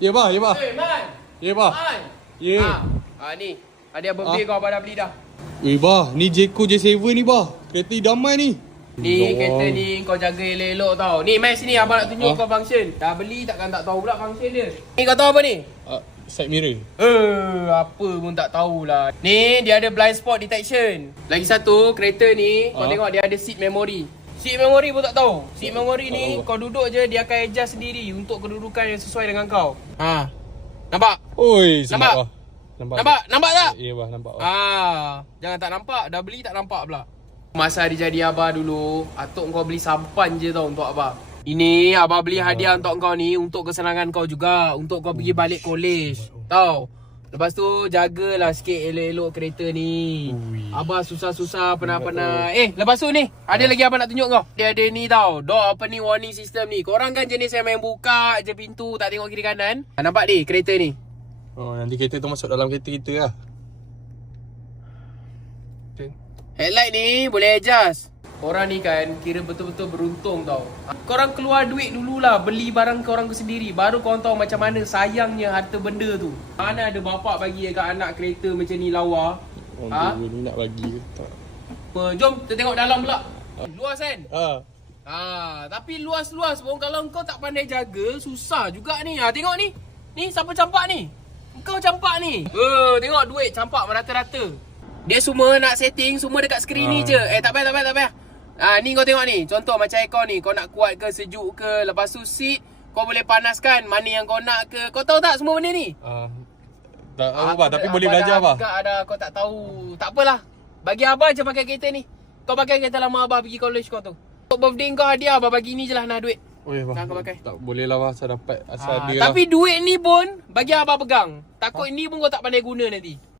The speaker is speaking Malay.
Ya bah, ya bah. Man. Ya bah. Man. Ya. Ni. Ada birthday kau abang dah beli dah. Bah, ni Jeko J7 ni bah. Kereta damai ni. Ni Ya kereta Allah. ni kau jaga elok-elok tau. Ni mai sini abang nak tunjuk kau function. Dah beli takkan tak tahu pula function dia. Ni kau tahu apa ni? Side mirror. Apa pun tak tahulah. Ni dia ada blind spot detection. Lagi satu, kereta ni kau tengok dia ada seat memory. Seat memory pun tak tahu. Seat memory ni kau duduk je dia akan adjust sendiri untuk kedudukan yang sesuai dengan kau. Nampak? Oi, Nampak? bah. Nampak tak? Ya bah, nampak bah. Jangan tak nampak. Dah beli tak nampak pula. Masa hari jadi abah dulu, atuk kau beli sampan je tau untuk abah. Ini abah beli hadiah untuk kau ni untuk kesenangan kau juga, untuk kau pergi balik college. Tahu? Lepas tu jagalah sikit elok-elok kereta ni. Abah susah-susah penat-penat. Lepas tu ni, ada lagi abah nak tunjuk kau. Dia ada ni tau, door opening warning system ni. Korang kan jenis yang main buka je pintu, tak tengok kiri kanan. Nampak ni kereta ni? Nanti kereta tu masuk dalam kereta kita lah. Headlight ni boleh adjust. Korang ni kan kira betul-betul beruntung tau. Korang keluar duit dululah beli barang korang sendiri. Baru korang tahu macam mana sayangnya harta benda tu. Mana ada bapak bagi kat anak kereta macam ni lawa. Ni nak bagi ke tak? Jom kita tengok dalam pula. Luas kan? Tapi luas-luas pun kalau kau tak pandai jaga, susah juga ni. Tengok ni. Ni siapa campak ni? Kau campak ni. Tengok duit campak merata-rata. Dia semua nak setting, semua dekat skrin ni je. Tak payah. Ni kau tengok ni. Contoh macam aircon ni. Kau nak kuat ke, sejuk ke. Lepas tu seat, kau boleh panaskan mana yang kau nak ke. Kau tahu tak semua benda ni? Tak tahu bah, tapi boleh belajar bah. Agak ada kau tak tahu. Tak apalah. Bagi abah je pakai kereta ni. Kau pakai kereta lama abah pergi college kau tu. Untuk birthday kau hadiah abah bagi ni je lah nak duit. Bah. Kau pakai. Tak boleh lah bah, saya dapat asal ada lah. Tapi duit ni pun bagi abah pegang. Takut ni pun kau tak pandai guna nanti.